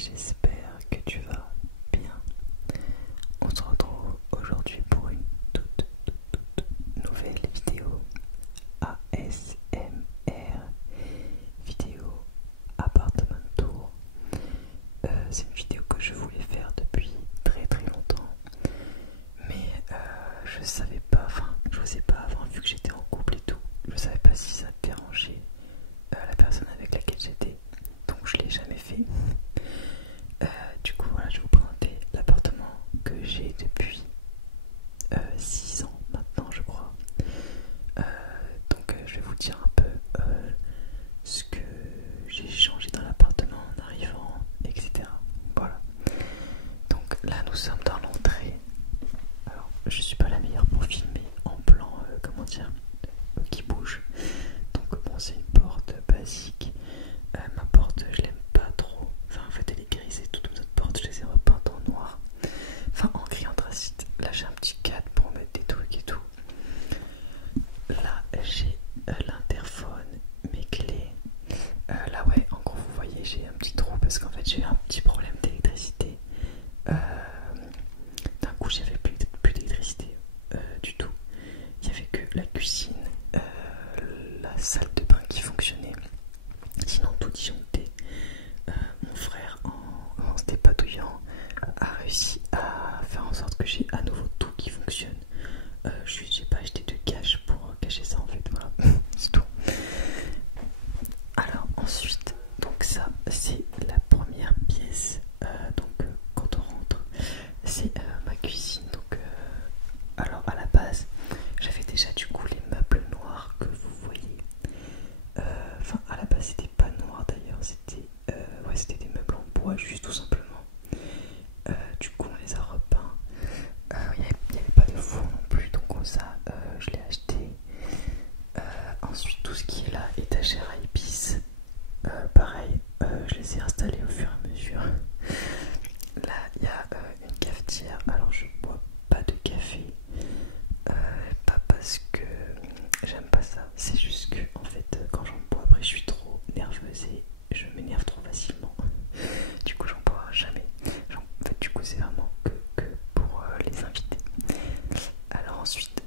j'espère que tu vas bien. On se retrouve aujourd'hui pour une toute nouvelle vidéo ASMR, vidéo appartement tour. C'est une vidéo que je voulais faire depuis très longtemps, mais je savais pas, je sais pas avant, vu que j'étais en couple et tout, je savais pas si ça dérangeait la personne avec laquelle j'étais, donc je l'ai jamais fait. Du coup voilà, je vais vous présenter l'appartement que j'ai depuis 6 ans maintenant, je crois. Donc je vais vous dire un peu ce que j'ai changé dans l'appartement en arrivant, etc. Voilà. Donc là nous sommes dans l'entrée. Alors je suis pas la meilleure pour filmer en plan, comment dire, qui bouge. Donc bon, c'est une porte basique. Ma porte je l'aime pas trop. Enfin en fait elle est grise et toutes mes autres portes je les ai repeintes en noir. Enfin en gris anthracite. Là j'ai un petit cadre pour mettre des trucs et tout. Là j'ai l'interphone, mes clés. Là ouais, en gros vous voyez j'ai un petit trou parce qu'en fait j'ai eu un petit problème d'électricité. D'un coup j'avais plus d'électricité du tout. Il n'y avait que la cuisine, la salle de bain qui fonctionnait. Sinon tout disjoncté. Mon frère en se dépatouillant a réussi à faire en sorte que j'ai à nouveau tout qui fonctionne. J'ai pas acheté de cache pour cacher ça en fait, voilà, c'est tout. Alors ensuite, donc ça c'est la première pièce. Donc quand on rentre, c'est ma cuisine. Donc alors à la base, j'avais déjà du coup les meubles noirs que vous voyez. Enfin à la base c'était pas noir d'ailleurs, c'était ouais, c'était des meubles en bois juste tout simplement. Du coup on les a repeints. Il n'y avait pas de four non plus, donc ça je l'ai acheté. Ensuite tout ce qui est là, étagère à épices, pareil, je les ai installés au fur et à mesure. Là il y a une cafetière. Alors je bois pas de café, pas parce que j'aime pas ça, c'est juste que en fait quand j'en bois après je suis trop nerveuse et je m'énerve trop facilement. Du coup j'en bois jamais. En fait du coup c'est vraiment que pour les invités. Alors ensuite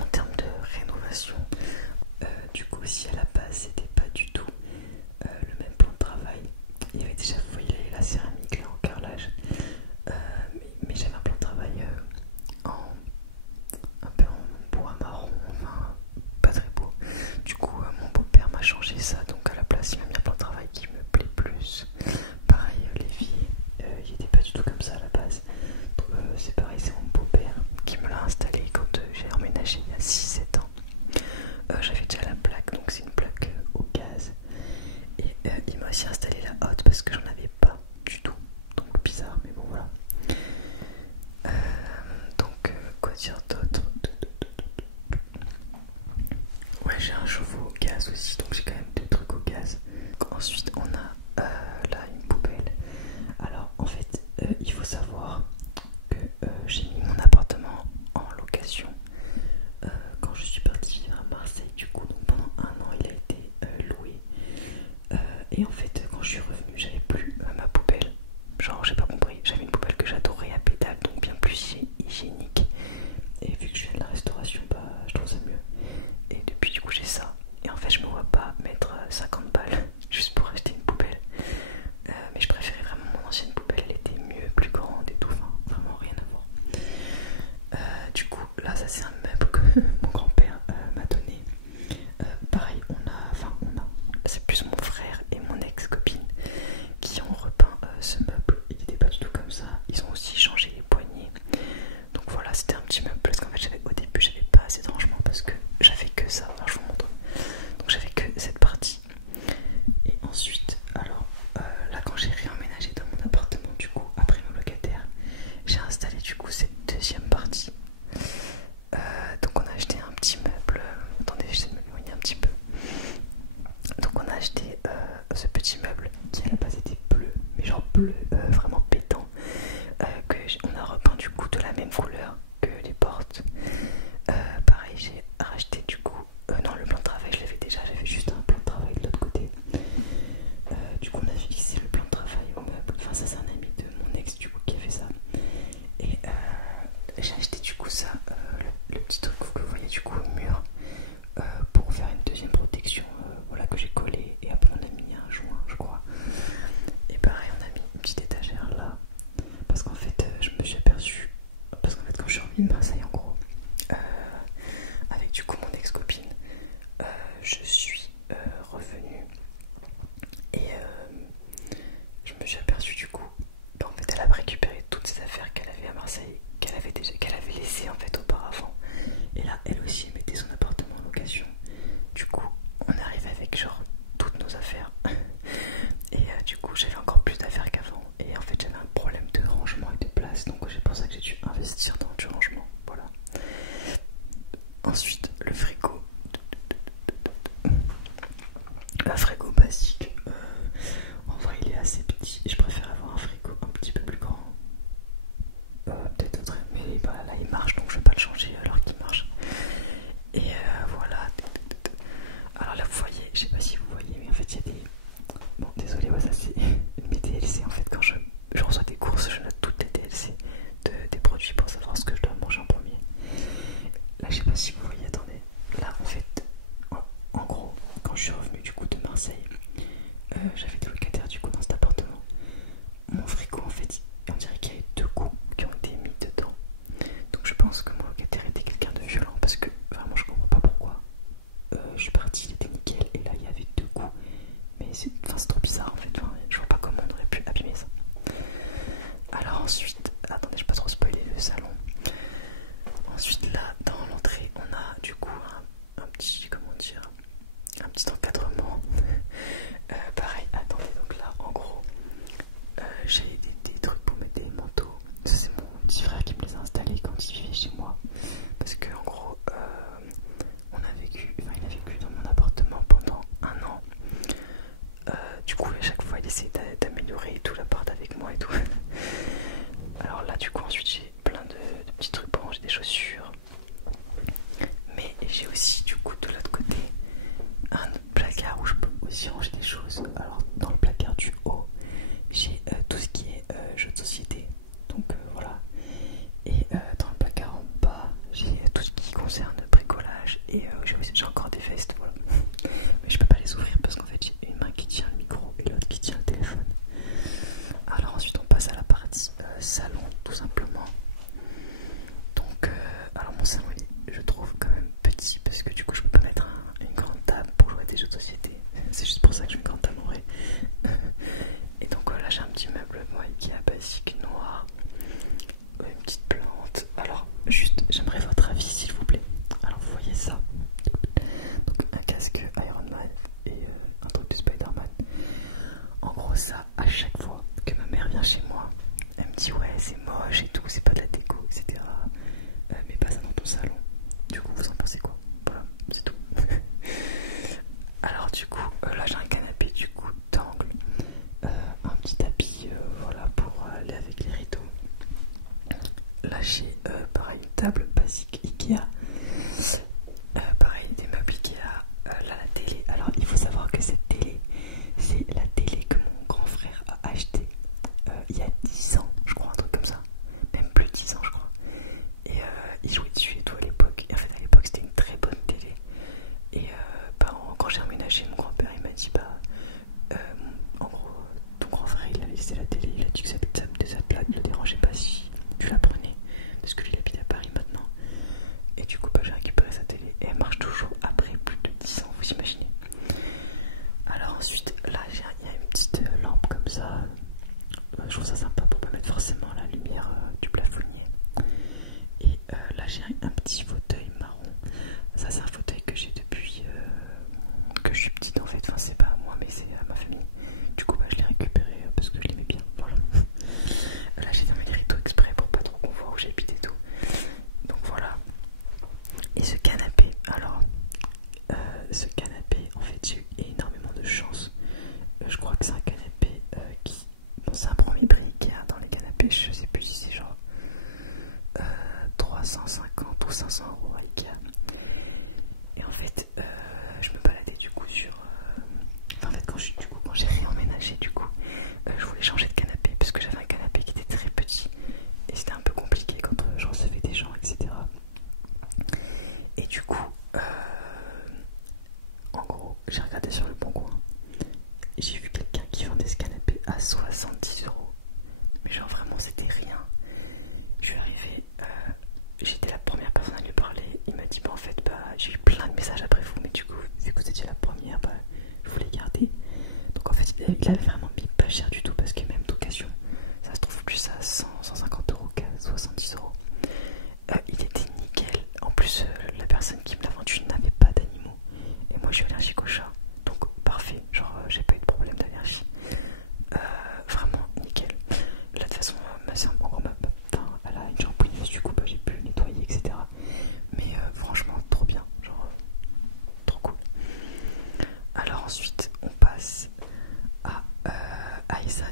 en termes de rénovation, du coup si à la base c'était pas du tout le même plan de travail, il y avait déjà, vous voyez la céramique là en carrelage, mais j'avais un plan de travail un peu en bois marron, enfin pas très beau. Du coup mon beau-père m'a changé ça, donc à la place il m'a mis un plan de travail qui me plaît plus. Pareil l'évier, il était pas du tout comme ça à la base. C'est pareil, c'est mon beau-père qui me l'a installé quand j'ai emménagé il y a 6-7 ans. J'avais déjà la plaque, donc c'est une plaque au gaz. Et il m'a aussi installé la hotte parce que j'en avais pas du tout. Donc bizarre, mais bon voilà. Donc quoi dire d'autre? Ouais, j'ai un chauffe-eau au gaz aussi, donc j'ai quand même des trucs au gaz. Ensuite on a là une poubelle. Alors en fait il faut savoir que j'ai mis mon appartement en location quand je suis partie vivre à Marseille. Du coup donc pendant 1 an il a été loué, et en fait quand je suis revenue j'avais plus ma poubelle. Genre j'ai pas compris, j'avais une poubelle que j'adorais à pédale, donc bien plus hygiénique, et vu que je fais de la restauration, bah je trouve ça mieux. Et depuis du coup j'ai ça, et en fait je me vois pas mettre 50 balles juste pour acheter une poubelle. Mais je préférais vraiment mon ancienne poubelle, elle était mieux, plus grande et tout, enfin vraiment rien à voir. Du coup là ça c'est un meuble que mon grand-père m'a donné. Pareil c'est plus mon frère et mon ex-copine qui ont repeint ce meuble. Il n'était pas du tout comme ça, ils ont aussi changé les poignées. Donc voilà, c'était un petit meuble parce qu'en fait au début j'avais pas assez de rangement parce que j'avais que ça, enfin, je vous montre. Donc j'avais que cette partie. Et ensuite, alors là quand j'ai réemménagé dans mon appartement, du coup après nos locataires, j'ai installé du coup cette deuxième partie. Donc on a acheté un petit meuble. Attendez, j'essaie de m'éloigner un petit peu. Donc on a acheté ce petit meuble qui à la base était bleu, mais genre bleu vraiment pétant, que on a repeint du coup de la même couleur que les portes. Pareil, j'ai racheté du coup non, le plan de travail je l'avais déjà, j'avais juste un plan de travail de l'autre côté. Du coup on a fixé le plan de travail j'avais des locataires du coup dans cet appartement. Mon frigo en fait, on dirait qu'il y a eu 2 coups qui ont été mis dedans. Donc je pense que mon locataire était quelqu'un de violent parce que vraiment je comprends pas pourquoi. Je suis partie, il était nickel et là il y avait 2 coups. Mais c'est trop bizarre en fait, enfin, je vois pas comment on aurait pu abîmer ça. Alors ensuite, attendez, je vais pas trop spoiler le salon. Ensuite là, dans l'entrée, on a du coup un petit, comment dire, un petit encadrement. Pareil, attendez, donc là en gros, j'ai des trucs pour mettre des manteaux. Ça c'est mon petit frère qui me les a installés quand il vivait chez moi. Parce que en gros, il a vécu dans mon appartement pendant 1 an. Du coup à chaque fois il essaie d'améliorer tout l'appart avec moi et tout. Alors là du coup ensuite j'ai plein de petits trucs pour ranger des chaussures. Mais j'ai aussi du coup de l'autre côté un placard où je peux aussi ranger des choses. Alors dans le placard du haut j'ai tout ce qui est jeux de société. Donc voilà. Et dans le placard en bas j'ai tout ce qui concerne bricolage. Et j'ai encore des vestes, voilà. Mais je peux pas les ouvrir parce qu'en fait j'ai une main qui tient le micro et l'autre qui tient le téléphone. Alors ensuite on passe à la partie salon tout simplement. Donc alors mon salon je trouve quand même petit parce que du coup je peux pas mettre une grande table pour jouer à des jeux de société. C'est juste pour ça que je mets une grande table en vrai. Et donc là j'ai un petit meuble moi qui est basique noir, une petite plante. Alors juste j'aimerais votre avis s'il vous plaît. Alors vous voyez ça, donc un casque Iron Man et un truc de Spider-Man. En gros ça, à chaque fois que ma mère vient chez moi, elle me dit ouais c'est moche et tout, c'est pas de la déco, etc. Mais pas ça dans ton salon. Du coup vous en pensez quoi? Voilà, c'est tout. Alors du coup là j'ai un canapé du coup d'angle, un petit tapis voilà pour aller avec les rideaux. Là j'ai pareil une table basique Ikea, pareil des meubles Ikea, là la télé. Alors il faut savoir que cette télé c'est la télé que mon grand frère a achetée il y a 10 ans je crois, un truc comme ça, même plus de 10 ans je crois. Et il jouait dessus et tout à l'époque. Et en fait à l'époque c'était une très bonne télé. Et quand j'ai emménagé, mon grand-père il m'a dit en gros ton grand frère il a laissé la télé, il a dit que ça ne le dérangeait pas si tu la prenais parce que lui il habite à Paris maintenant. Et du coup j'ai récupéré sa télé et elle marche toujours après plus de 10 ans, vous imaginez. Alors ensuite là il y a une petite lampe comme ça. Je trouve ça sympa pour pas mettre forcément la lumière du plafonnier. Et là j'ai un petit fauteuil marron. Ça c'est un fauteuil que j'ai depuis que je suis petite en fait. Enfin c'est pas à moi mais c'est à ma famille. Du coup je l'ai récupéré parce que je l'aimais bien. Voilà. Là j'ai mis des rideaux exprès pour pas trop qu'on voit où j'habite et tout. Donc voilà. Et ce canapé, alors ce canapé en fait j'ai eu énormément de chance. Je crois que c'est un canapé qui... Bon, c'est un premier prix Ikea dans les canapés, je sais plus si c'est genre 350 ou 500 € à Ikea. Et en fait je me baladais du coup sur... Enfin en fait quand j'ai réemménagé du coup je voulais changer de canapé parce que j'avais un canapé qui était très petit et c'était un peu compliqué quand je recevais des gens, etc. Et du coup en gros j'ai regardé sur le bon coin et j'ai vu quelqu'un qui vendait ce canapé à 70 €. Mais genre vraiment c'était rien. Je suis arrivé, j'étais la première personne à lui parler. Il m'a dit en fait j'ai eu plein de messages après vous, mais du coup vu que vous étiez la première je voulais garder. Donc en fait il avait vraiment mis pas cher du tout parce que même d'occasion ça se trouve plus à 100-150 € qu'à 70 €. Il était nickel. En plus la personne qui me l'a vendu n'avait pas d'animaux et moi je suis allergique aux chats, donc parfait, genre j'ai pas eu de problème d'allergie. Vraiment nickel. Là de toute façon ma soeur elle a une champouineuse, du coup j'ai pu nettoyer, etc. Mais franchement trop bien, genre trop cool. Alors ensuite on passe à Aisan.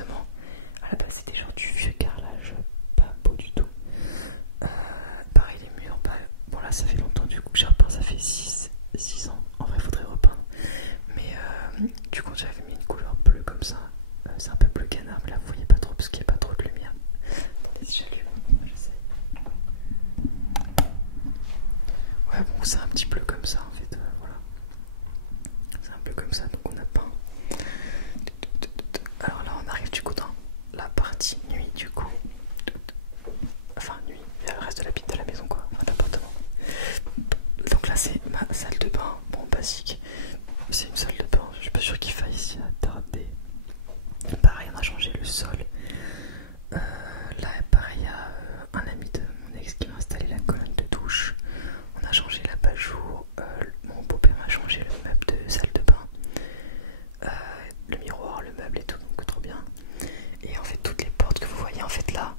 l'appartement. À la base c'était genre du vieux carrelage, pas beau du tout. Pareil les murs, bon là ça fait longtemps du coup que j'ai repeint, ça fait 6 ans. En vrai faudrait repeindre. Mais du coup j'avais mis une couleur bleue comme ça. C'est un peu bleu canard, mais là vous voyez pas trop parce qu'il n'y a pas trop de lumière. Attendez si j'allume, j'essaye. Ouais bon c'est un petit bleu comme ça en fait, voilà. C'est un peu comme ça donc on a peint. Alors là on arrive du coup dans la partie nuit du coup. Enfin nuit, il y a le reste de la maison quoi, enfin de l'appartement. Donc là c'est ma salle de bain, bon basique. C'est une salle de bain, je suis pas sûr qu'il faille s'y attarder. Pareil on a changé le sol. Là pareil il y a un ami de mon ex qui m'a installé la colonne de douche. On a changé l'abat-jour, mon beau-père m'a changé le meuble de salle de bain, le miroir, le meuble et tout, donc trop bien. Et en fait toutes les portes que vous voyez en fait là,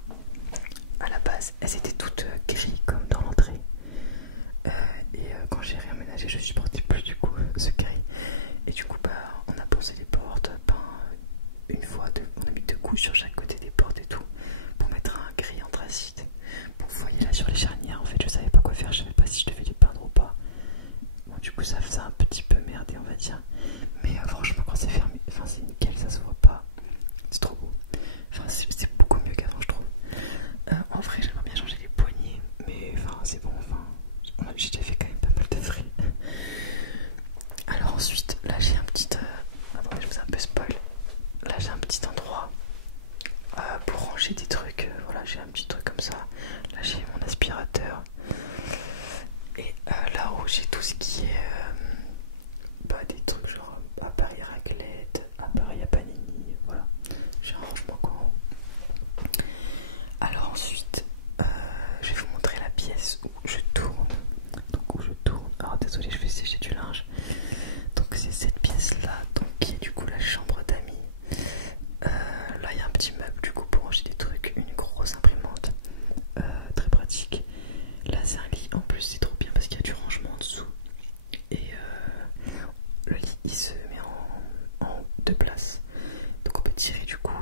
à la base elles étaient toutes gris comme dans l'entrée. Quand j'ai réaménagé je supportais plus du coup ce gris. Et du coup on a posé les portes, une fois, on a mis 2 couches sur chaque côté des portes et tout, pour mettre un gris anthracite. Bon vous voyez là sur les charnières en fait je savais pas quoi faire, je savais pas si je devais les peindre ou pas. Bon du coup ça faisait un petit peu merdé on va dire. Mais franchement quand c'est fermé, enfin c'est nickel, ça se voit pas. C'est trop beau. Enfin c'est beaucoup mieux qu'avant je trouve. En vrai j'aimerais bien changer les poignées, mais enfin c'est bon, enfin j'ai déjà fait quand même pas mal de frais. Alors ensuite là j'ai un petit attendez je vous ai un peu spoil. Là j'ai un petit endroit pour ranger des trucs, voilà j'ai un petit truc comme ça. Là j'ai mon aspirateur. Et là-haut j'ai tout ce qui est des trucs genre appareil raclette, appareil à panini, voilà. J'ai un rangement quoi en haut. Alors ensuite je vais vous montrer la pièce où je tourne. Donc où je tourne. Alors désolé je vais sécher du linge. Donc c'est cette pièce là, donc qui est du coup la chambre d'amis. Là il y a un petit meuble du coup pour ranger des trucs, une grosse imprimante, très pratique. Là c'est un lit, en plus c'est trop bien parce qu'il y a du rangement en dessous. Et le lit il se met en 2 places. Donc on peut tirer du coup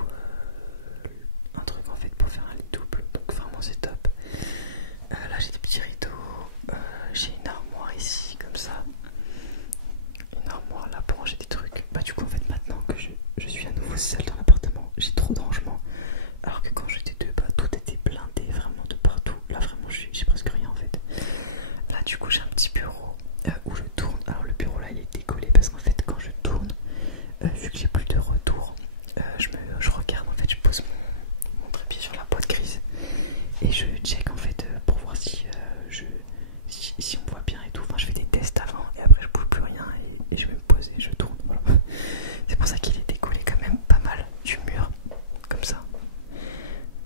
un truc en fait pour faire un lit double. Donc vraiment c'est top. Là j'ai des petits rideaux, j'ai une armoire ici comme ça. Une armoire là pour ranger des trucs. Du coup en fait maintenant que je suis à nouveau seule dans l'appartement, j'ai trop de rangement. Alors que quand j'étais deux, tout était blindé vraiment de partout. Là vraiment j'ai presque rien en fait. Là du coup j'ai un petit bureau où je tourne. Alors le bureau là il est décollé parce qu'en fait quand je tourne, vu que j'ai plus de retour, je regarde en fait, je pose mon trépied sur la boîte grise et je check en fait pour voir si on me voit bien et tout. Enfin je fais des tests avant et après je bouge plus rien et je vais me poser, je tourne, voilà. C'est pour ça qu'il est décollé quand même pas mal du mur comme ça.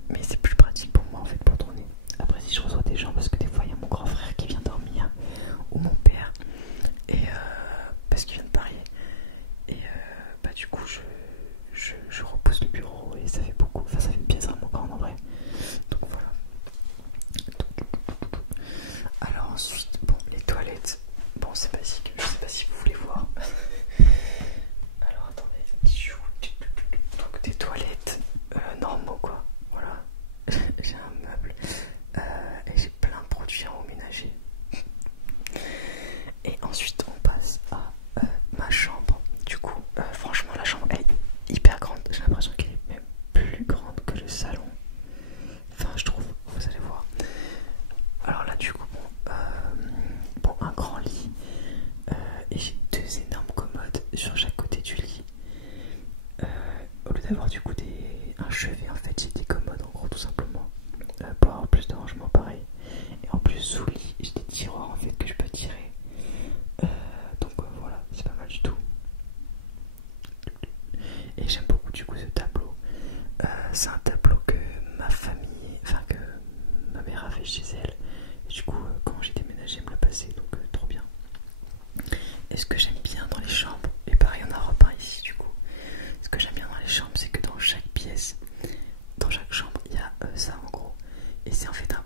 Mais c'est plus pratique pour moi en fait pour tourner. Après si je reçois des gens, parce que des fois il y a mon grand frère qui vient dormir ou mon père et parce qu'il vient de Paris et du coup je repose le bureau et ça fait beaucoup, enfin ça fait une pièce vraiment grande en vrai. Donc voilà. Alors ensuite bon les toilettes, bon c'est basique, je sais pas si vous voulez voir. Alors attendez, donc des toilettes normaux quoi, voilà. J'ai un meuble et j'ai plein de produits en eau ménager. Et ensuite on passe à ma chambre. Du coup franchement la chambre elle est hyper grande, j'ai l'impression qu'elle est même plus grande que le salon. Enfin je trouve, vous allez voir. Alors là du coup bon un grand lit et j'ai 2 énormes commodes sur chaque côté du lit. Au lieu d'avoir du coup un chevet en fait j'ai des commodes en gros tout simplement pour avoir plus de rangement pareil. Et en plus sous le lit j'ai des tiroirs en fait que je peux tirer. Donc voilà c'est pas mal du tout. Et j'aime beaucoup du coup ce tableau. C'est un tableau que ma famille, enfin que ma mère a fait chez elle. Et du coup quand j'ai déménagé elle me l'a passé, donc trop bien. Et ce que j'aime bien dans les chambres, et pareil on a repeint ici du coup, ce que j'aime bien dans les chambres c'est que dans chaque pièce, dans chaque chambre il y a ça en gros. Et c'est en fait un